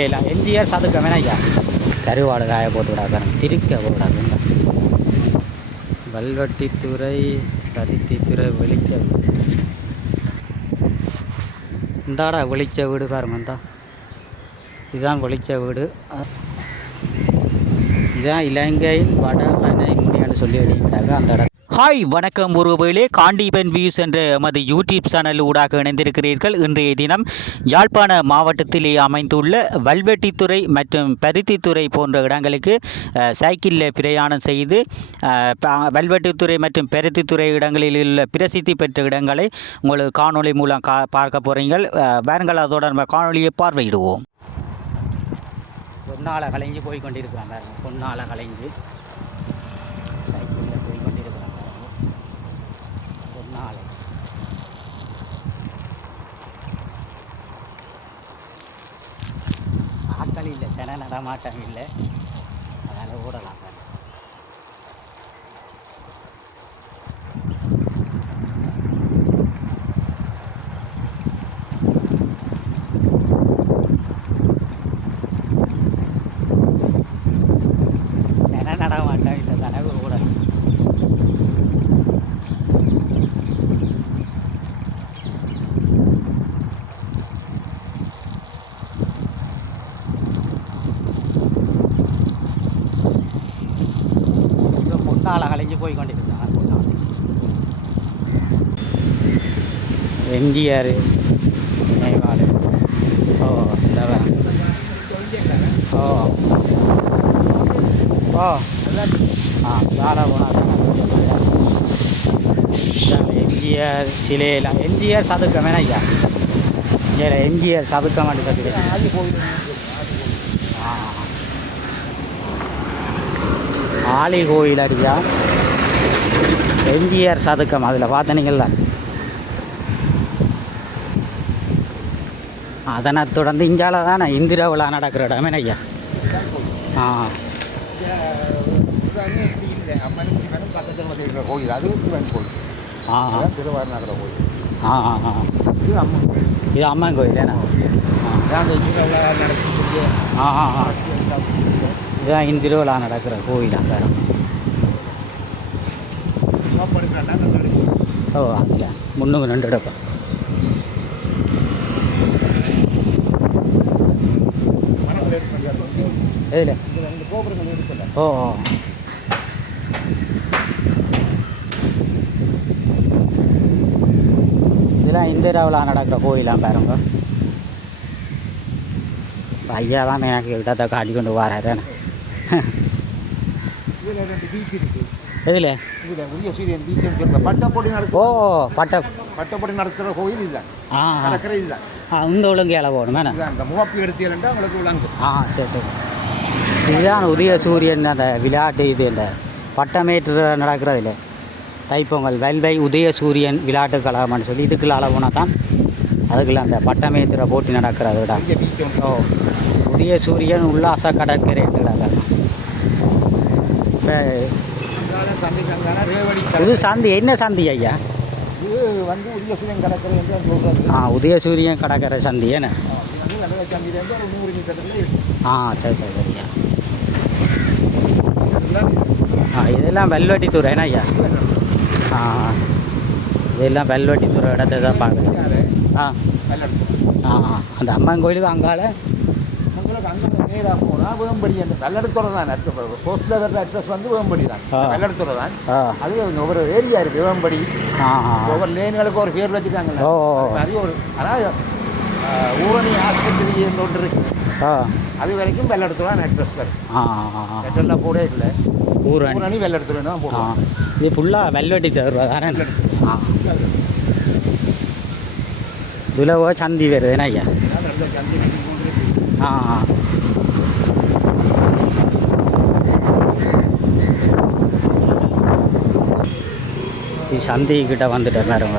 இல்லை எம்ஜிஆர் சதுக்கம் வேணா ஐயா கருவாடு காய போட்டு விடாது திருக்க போடாது வல்வட்டித்துறை பருத்தித்துறை வெளிச்ச வீடு இந்தாடா வெளிச்ச வீடு பாருங்க இந்தா இதுதான் வெளிச்ச வீடு இதுதான் இலங்கையின் வடமனை முடியான்னு சொல்லி எழுதிக்கிறாங்க அந்த இடம். ஹாய் வணக்கம் ஒருவேளை காண்டீபன் வியூஸ் என்ற எமது யூடியூப் சேனல் ஊடாக இணைந்திருக்கிறீர்கள். இன்றைய தினம் யாழ்ப்பாண மாவட்டத்திலே அமைந்துள்ள வல்வெட்டித்துறை மற்றும் பருத்தித்துறை போன்ற இடங்களுக்கு சைக்கிளில் பிரயாணம் செய்து வல்வெட்டித்துறை மற்றும் பருத்தித்துறை இடங்களில் உள்ள பிரசித்தி பெற்ற இடங்களை உங்களுக்கு காணொளி மூலம் பார்க்க போகிறீங்கள். வாருங்கள் அதோட நம்ம காணொலியை பார்வையிடுவோம். பொன்னாலை கலைஞ்சு போய் கொண்டிருக்கிறாங்க பாருங்க. பொன்னாலை கலைஞ்சு சைக்கிளில் போய் கொண்டிருக்கிறாங்க பாருங்க. பொன்னாலை ஆக்கள் இல்லை, சென நடமாட்டம் இல்லை, அதனால் ஓடலாம் பாருங்க. நடமாட்டம் இல்லை தானே கூட. இப்போ பொன்னாலை கலைஞ்சு போய் கொண்டிருக்காங்க. பொன்னாலை எம்ஜிஆர் நினைவாலயம். ஓ இந்த ஓ ஓ சாலை போனால் எம்ஜிஆர் சிலையெல்லாம் எம்ஜிஆர் சதுக்கம் வேணா ஐயா இங்கே எம்ஜிஆர் சதுக்கம் அப்படி கற்றுக்க ஆலி கோயில் அடியா எம்ஜிஆர் சதுக்கம் அதில் பார்த்தனீங்கள. அதனை தொடர்ந்து இந்தியாவில் தானே இந்திரா விழா நடக்கிற இடம் வேணா ஐயா. கோயில் அது சிவன் கோயில். திருவாரூர் கோயில். இது அம்மன் கோயில் ஏன்னா இதுதான் இந்திருவிழா நடக்கிற கோயில் அந்த இடம். ஓ அதில் முன்னுக்கு 2 இடப்பா. எதில் கோபுரங்கள் இருக்குல்ல. ஓ இதெல்லாம் இந்திராவில் நடக்கிற கோயிலாம் பாருங்க. ஐயா தான் எனக்கு இடத்தை காட்டி கொண்டு வராரு. எதில் ஓ பட்டப்படி நடத்துகிற கோயில் இதுதான். நடக்கிற இதுதான். இந்த ஒழுங்கையால் போகணும் வேணா அந்த முகப்பு எடுத்தீங்கன்னா உங்களுக்கு விளங்கும். சரி சரி. இதுதான் உதய சூரியன் அந்த விளையாட்டு. இது இந்த பட்டமேற்று நடக்கிறது இல்லை தைப்பொங்கல் வல்வை உதய சூரியன் விளையாட்டு கழகம்னு சொல்லி இதுக்குள்ள அளவுனா தான் அதுக்குள்ள அந்த பட்டமேத்திர போட்டி நடக்கிறது இடம். ஓ உதய சூரியன் உல்லாச கடற்கரை இப்போ இது சந்தி என்ன சந்தி ஐயா? இது வந்து உதயசூரியன் கடற்கரை என்று சொல்கிறது. உதயசூரியன் கடற்கரை சந்தி ஏன்னா சந்திலேருந்து ஒரு 100 மீட்டர். சரி சரி ஐயா. இதெல்லாம் வல்வெட்டித்துறை என்ன ஐயா? இதெல்லாம் வல்வெட்டித்துறை இடத்தை தான் பார்க்குறேன். அந்த அம்மன் கோயிலுக்கு அங்கால அங்கே நேராக போனால் வேம்படி அந்த வெள்ளடுத்துறை தான் அடுத்த போஸ்டில் வர்ற அட்ரஸ் வந்து வேம்படி தான். வெள்ளடுத்துறை தான். அது ஒவ்வொரு ஏரியா இருக்குது வேம்படி. ஒவ்வொரு லேன்களுக்கு ஒரு பேர் வச்சுருக்காங்க. அது ஒரு ஆனால் ஊரணி ஆஸ்பத்திரி என்று ஒன்று இருக்குது. அது வரைக்கும் வெள்ளடுத்துறை தான் அட்ரஸ் வரும். லெட்டர்லாம் கூட இல்லை. ஊரணி வெள்ளடுத்துறை தான் போகும். இது ஃபுல்லாக வெல்வெட்டித்துறை தானே. துலவோ சந்தி வருது என்ன ஐயா? சந்திக்கிட்ட வந்துட்டேன் பாருங்க.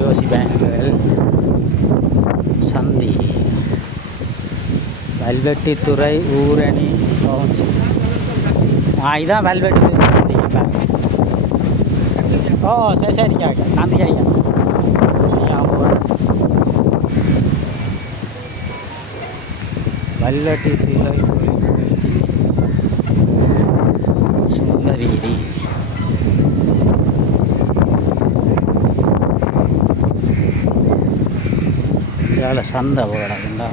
யோசி பேங்குகள் சந்தி வல்வெட்டித்துறை ஊரணி கவுன்சில். இதான் வல்வெட்டித்துறை சந்தி. ஓ சரி சரிங்க காந்தி ஐயா ஐயா கல்லட்டி துறை சுந்தரேரி. இதால் சந்தை போடாதுங்களா?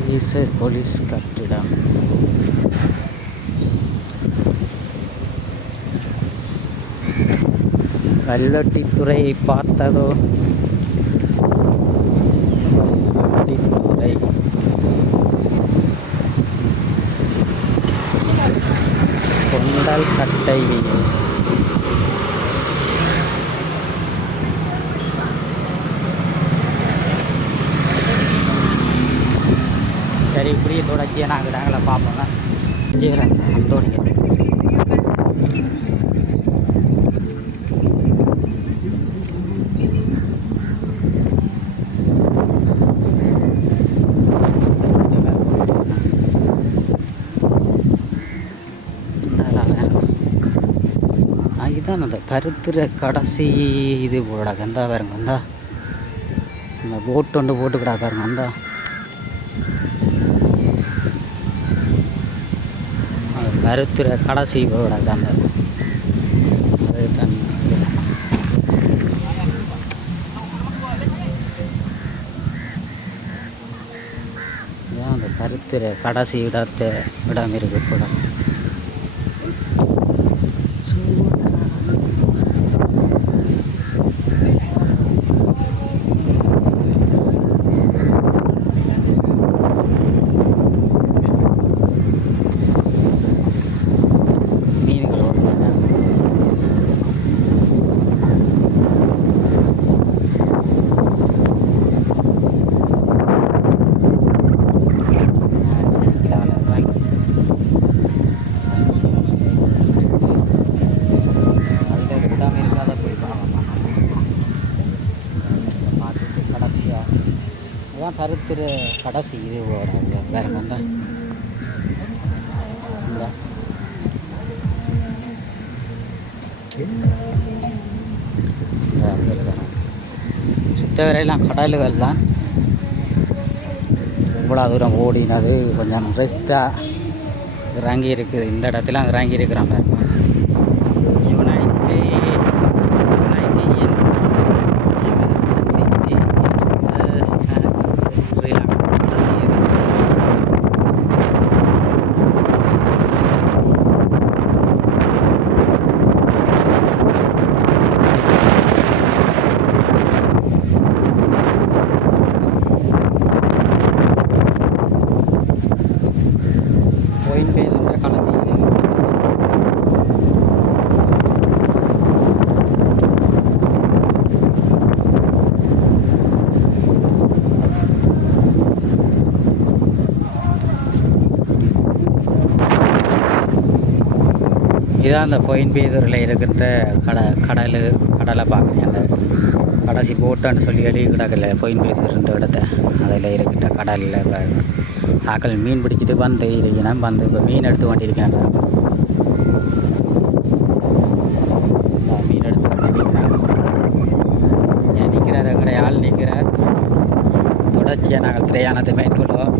தேசிய போலீஸ் கட்டிடம். கல்லட்டித்துறையை பார்த்ததோ? கல்லட்டித்துறை கொண்டால் கட்டை. சரி, இப்படியே தொடர்ச்சியாக நாங்கள் பார்ப்போங்க. ஜீரன் தோணிங்க. இதுதான் அந்த பருத்துற கடைசி இது போட கந்தா பாருங்க. வந்தா இந்த போட்டு ஒன்று போட்டுக்கிடா பாருங்க. வந்தா அந்த பருத்துற கடைசி போட கந்த அதுதான். ஏன் அந்த பருத்துற கடைசி இடம் இருக்கு கூட. கருத்துற கடைசி இது வேற வந்தா சுத்த வரையெல்லாம் கடல்கள் தான். இவ்வளோ தூரம் ஓடினது கொஞ்சம் ரெஸ்ட்டாக இறங்கி இருக்குது. இந்த இடத்துல இறங்கி இருக்கிறாங்க. இதுதான் அந்த கோயம்பேதூரில் இருக்கின்ற கடலை பார்க்குறேன். அந்த கடைசி போட்டான்னு சொல்லி எழுதி கிடக்கல கோயம்பேதூர்ன்ற இடத்த. அதில் இருக்கின்ற கடலில் ஆக்கள் மீன் பிடிச்சிட்டு வந்து இருக்கணும். வந்து இப்போ மீன் எடுத்து கொண்டிருக்கேன். மீன் எடுத்து கொண்டிருக்கிறேன். ஏன் நிற்கிறார்? எங்கட ஆள் நிற்கிறார். தொடர்ச்சியாக நாங்கள் பிரயாணத்தை மேற்கொள்வோம்.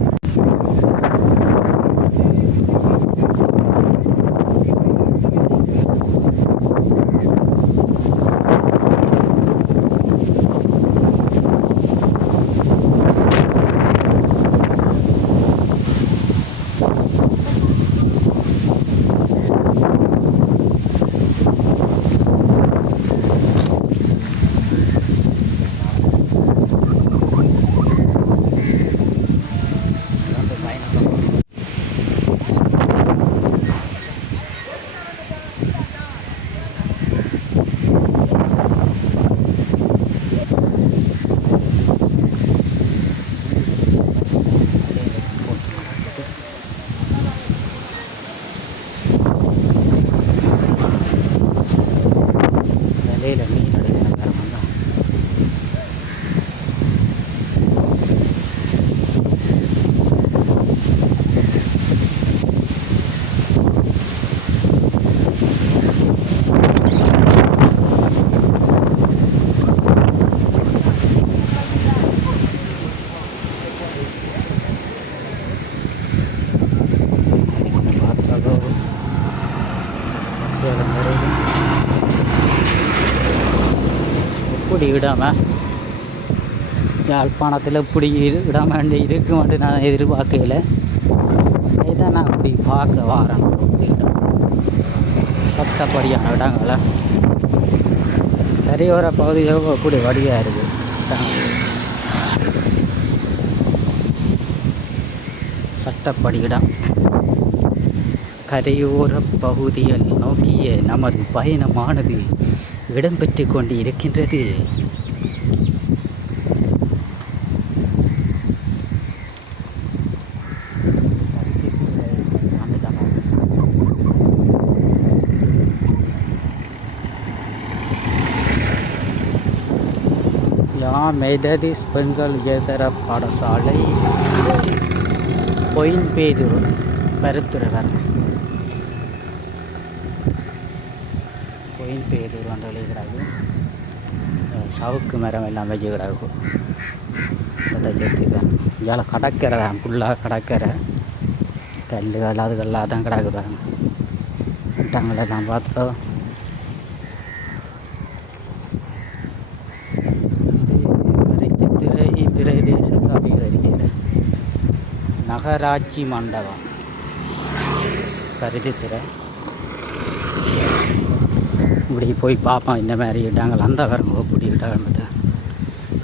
எப்படி இடாம யாழ்ப்பாணத்தில் இப்படி இடம் இருக்குமென்று நான் எதிர்பார்க்கல. இதை நான் அப்படி பார்க்க வரேன். சட்டப்படியான இடங்கள கரையோர பகுதியில் அப்படி வடிவாக இருக்குது. சட்டப்படி இடம் கரையோர பகுதிகள் நோக்கிய நமது பயணமானது இடம்பெற்று கொண்டு இருக்கின்றது. மெதடிஸ் பெண்கள் உயர்தர பாடசாலை பொயின்பேதூர் பருத்துறைவர் பொயின்பேதூர் வந்து எழுதுகிறாங்க. சவுக்கு மரம் எல்லாம் வச்சுக்கிறாங்க. அதை சேர்த்துக்கிறேன். இங்கே கடற்கரை தான், ஃபுல்லாக கடற்கரை, கல்லுகள் அதுகள்லாம் தான் கிடக்குறாங்க. கட்டங்களெல்லாம் பார்த்தோம். பிரதேச சபையில் இருக்கிற நகராட்சி மண்டபம் பருத்தித்துறை. இப்படி போய் பார்ப்போம் இந்த மாதிரி இட்டாங்க. அந்த வரங்க இப்படி இட்டாங்க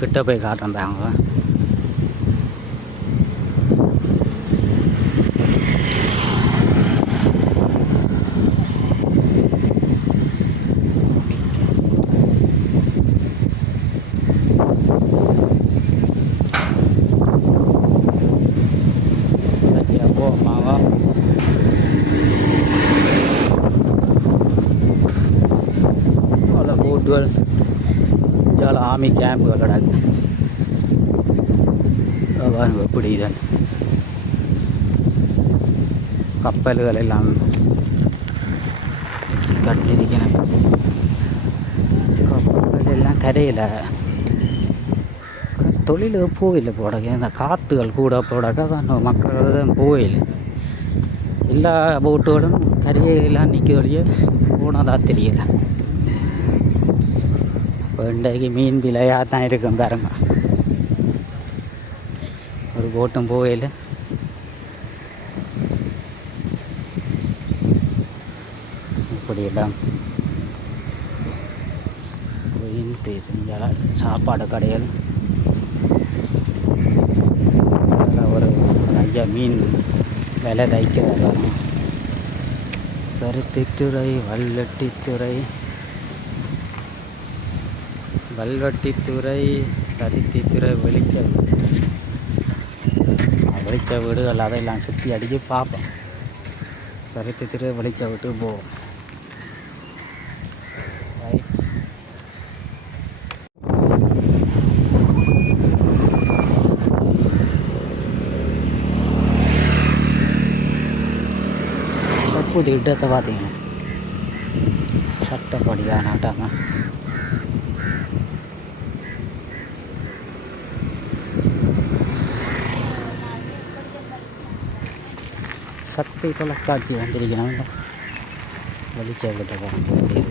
கிட்ட போய் காட்டுறாங்க. ஜால ஆர்மி கேம்புகள் கிடக்கு. இப்படி தான் கப்பல்கள் எல்லாம் வச்சு கட்டிருக்கணும். கப்பல் எல்லாம் கரையில் தொழில் போயில்லை போடக்க. இந்த காற்றுகள் கூட போடக்க தான் மக்கள் தான் போயில்லை. எல்லா போட்டுகளும் கரையெல்லாம் நிற்கிறவழியே போனதாக தெரியல. இன்றைக்கு மீன் விலையாக தான் இருக்கும் பாருங்க. ஒரு போட்டும் போகையில் இப்படி எல்லாம் சாப்பாடு கடைகள். ஒரு ஐயா மீன் விலை தைக்கிறாங்க. பருத்தித்துறை வல்லட்டித்துறை வல்வட்டித்துறை பருத்தித்துறை வெளிச்ச வீடுகள் அதையெல்லாம் சுற்றி அடிக்க பார்ப்போம். பருத்தித்துறை வெளிச்ச விட்டு போவோம். எப்படி இடத்தை பார்த்தீங்கன்னா சட்டப்படிதான் நாட்டாம சக்தி தொலைக்காட்சி வந்திருக்கணும். வெளிச்ச விட்ட போகிறது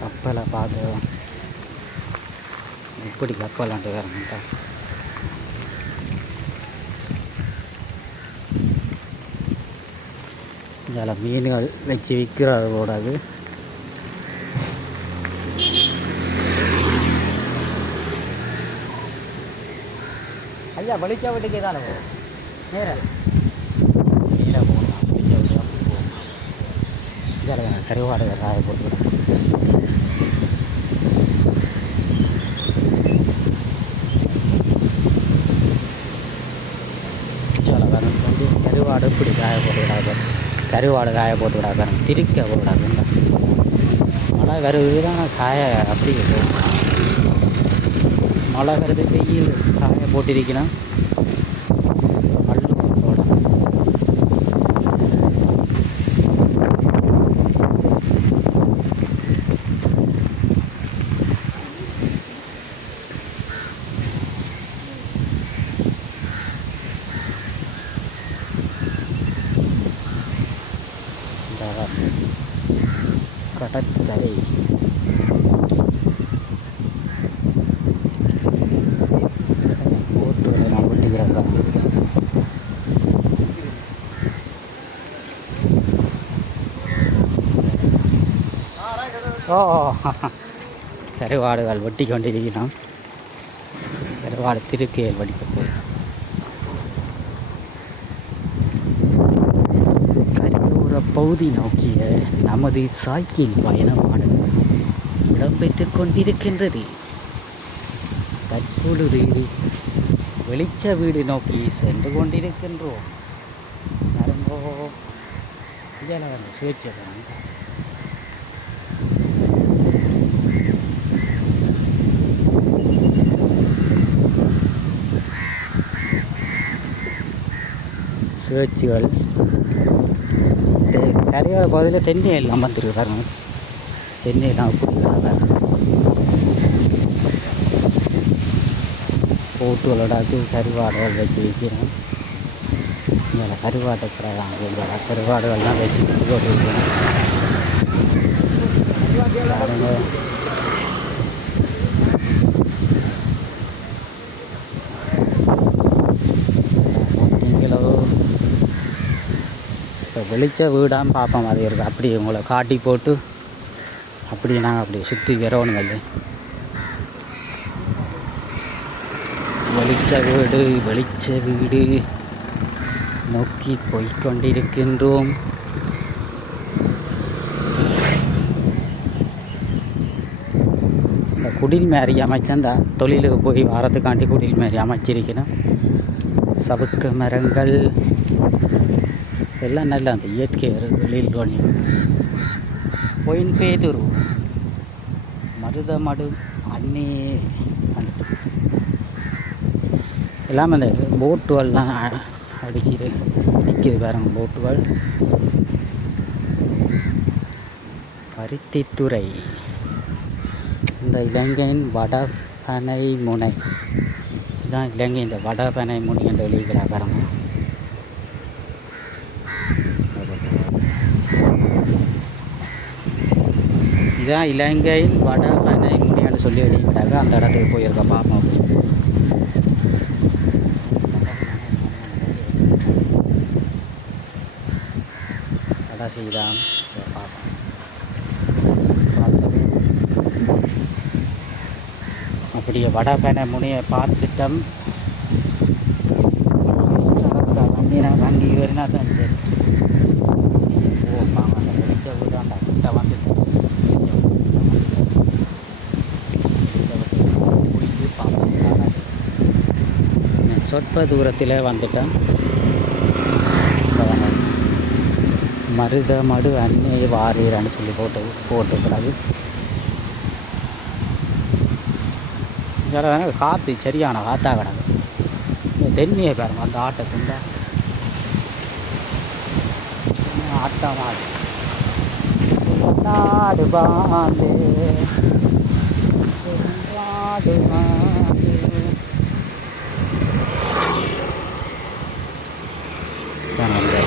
கப்பலை பார்த்து இப்படி கப்பலாண்டு வரமாட்டா. இதில் மீன்கள் வச்சு விற்கிறது கூடாது. ஐயா வெளிச்சா வீட்டுக்கே தானே போகும். நேராக போகணும். வெளிச்சா வீட்டு அப்படி போகணும். இதில் கருவாடு காய போட்டுவிடும். கருவாடு இப்படி காய போட்டு விடாது. கருவாடு காய போட்டு விடாது. திரிக்க போடாது. மழை வருது தான் காய அப்படி போகும். மழை வருது, வெயில் காய போட்டிருக்கணும். கடற்கரை. போட்டுகளை நான் ஒட்டிக்கிறதா. ஓ கருவாடுகள் வெட்டி கொண்டிருக்கிறோம். கருவாடு திருக்கையில் வடிக்க போய் கரையோர பகுதி நோக்கிய நமது சைக்கிள் பயணமானது இடம்பெற்றுக் கொண்டிருக்கின்றது. தற்பொழுது வெளிச்ச வீடு நோக்கி சென்று கொண்டிருக்கின்றோம். நரம்போ இதெல்லாம் சுயேட்சை சுழற்சிகள் கரையோர பகுதியில் தென்னையில் அமர்ந்துருக்காருங்க. சென்னையெல்லாம் அப்படிங்கிறாங்க. போட்டுகளோட கருவாடுகள் வச்சு வைக்கிறோம். இங்கே கருவாட்டை கிடையாது. கருவாடுகள்லாம் வச்சு போட்டு வைக்கிறோம். வெளிச்ச வீடான்னு பார்ப்போம். அது இருக்குது அப்படி உங்களை காட்டி போட்டு அப்படி நாங்கள் அப்படி சுற்றி வரணுங்க. வெளிச்ச வீடு நோக்கி போய்கொண்டிருக்கின்றோம். இந்த குடில் மாரி அமைச்சா தொழிலுக்கு போய் வாரத்துக்காண்டி குடில் மாரி அமைச்சிருக்கணும். சவுக்கு மரங்கள் எல்லாம் நல்லா அந்த இயற்கை வெளியில் ஒன்று பொயின்பேதுரு மருதமடு அன்னி எல்லாம் அந்த போட்டுகள்லாம் நிற்கிது பாருங்க. போட்டுகள் பருத்தித்துறை இந்த இலங்கையின் வடபனை முனை இதுதான் இலங்கை. இந்த வடபனை முனை என்று எழுதிக்கிறா பாருங்க. இதுதான் இலங்கையின் வடபனை முனின்னு சொல்லி எழுதிக்கிறாங்க. அந்த இடத்துக்கு போயிருக்க பார்ப்போம். அதான் செய்தான் பார்ப்போம். அப்படியே வடபனை முனியை பார்த்துட்டோம். வண்டினா வங்கி வரினா தான் சரி. போப்பாங்க அந்த வெளிச்ச வீடாண்டா கிட்ட வந்துட்டு சொற்ப தூரத்தில் வந்துட்டேன். மருதமடு அன்னை வாரீரன்னு சொல்லி போட்டுக்கிறாரு. இதில் காற்று சரியான காற்றா கிடக்கு. இந்த தென்னியை பாருங்க. அந்த ஆட்டத்துண்ட ஆட்டமாக நாடு பாண்டு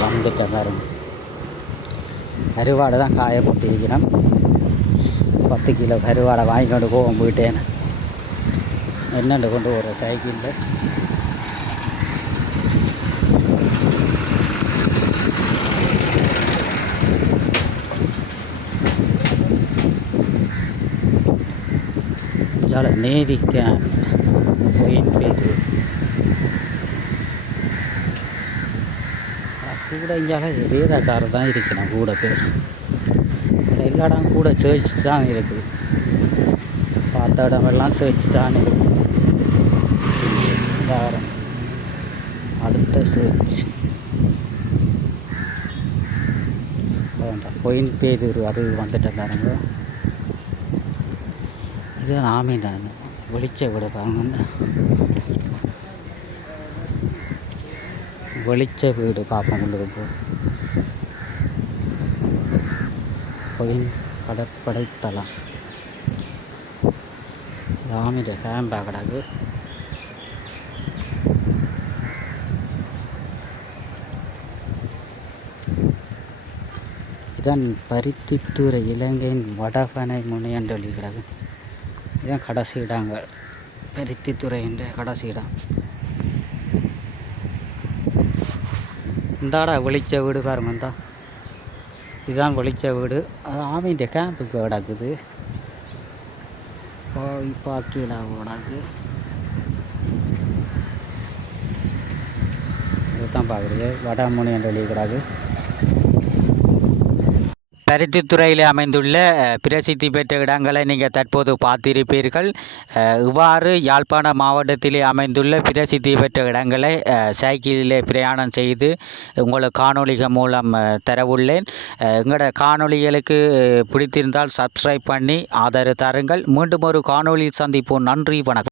வந்துட்டேன் பாருங்க. கருவாடை தான் காய போட்டு வைக்கிறேன். 10 கிலோ கருவாடை வாங்கிக்கொண்டு போவோம் போயிட்டேன். என்னென்று கொண்டு ஒரு சைக்கிளில் நேதிக்க போயிட்டு கூட இங்கே வேதக்காரர் தான் இருக்கணும். கூட பேர் எல்லா இடம் கூட சர்ச் தான் இருக்குது. பார்த்த இடமெல்லாம் சர்ச் தான் இருக்குது. அடுத்த சர்ச் பொயின்பேதுரு அது வந்துட்டேன் பாருங்க. இது நாமே நான் வெளிச்ச விட பாருங்க. வெளிச்ச வீடு பார்ப்போம். உள்ளுக்கு பொயின் கடற்படை தளம் ராமிட கேம்பா கிடக்கு. இதுதான் பருத்தித்துறை இலங்கையின் வடபனை முனை என்று எழுதுகிறது. இதுதான் கடைசி இடங்கள், பருத்தித்துறை என்ற கடைசி இடம். இந்தாடா வெளிச்ச வீடு பாருங்க, இந்தா இதுதான் வெளிச்ச வீடு. அது ஆமையின் கேம்புக்கு கிடக்குது. இப்போ கீழே கிடக்கு. இதுதான் பார்க்குறது வடமுனை என்று எழுதி கிடக்கு. பருத்தித்துறையில் அமைந்துள்ள பிரசித்தி பெற்ற இடங்களை நீங்கள் தற்போது பார்த்திருப்பீர்கள். இவ்வாறு யாழ்ப்பாண மாவட்டத்திலே அமைந்துள்ள பிரசித்தி பெற்ற இடங்களை சைக்கிளிலே பிரயாணம் செய்து உங்களுக்கு காணொளிகள் மூலம் தரவுள்ளேன். எங்களோட காணொளிகளுக்கு பிடித்திருந்தால் சப்ஸ்கிரைப் பண்ணி ஆதரவு தாருங்கள். மீண்டும் ஒரு காணொளியில் சந்திப்போம். நன்றி, வணக்கம்.